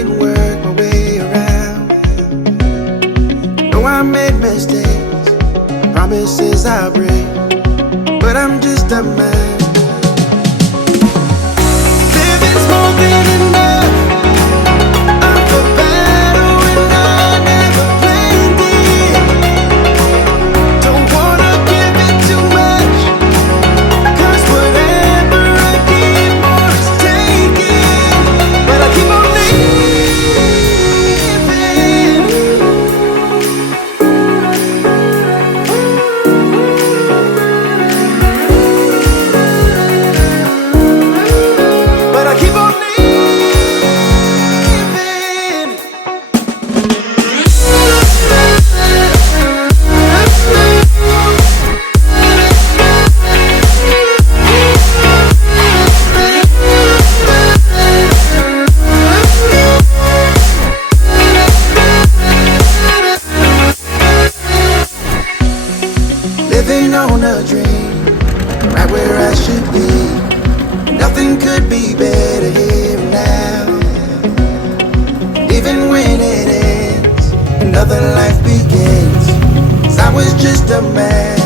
can work my way around. Know I made mistakes, promises I break, but I'm just a man. Living's more than enough. I'm for battle and I never planned it. Don't wanna give it too much, 'cause whatever I give more is taken. But I keep on living. But I keep on living. Living on a dream, right where I should be. Nothing could be better here and now. Even when it ends, another life begins. 'Cause I was just a man.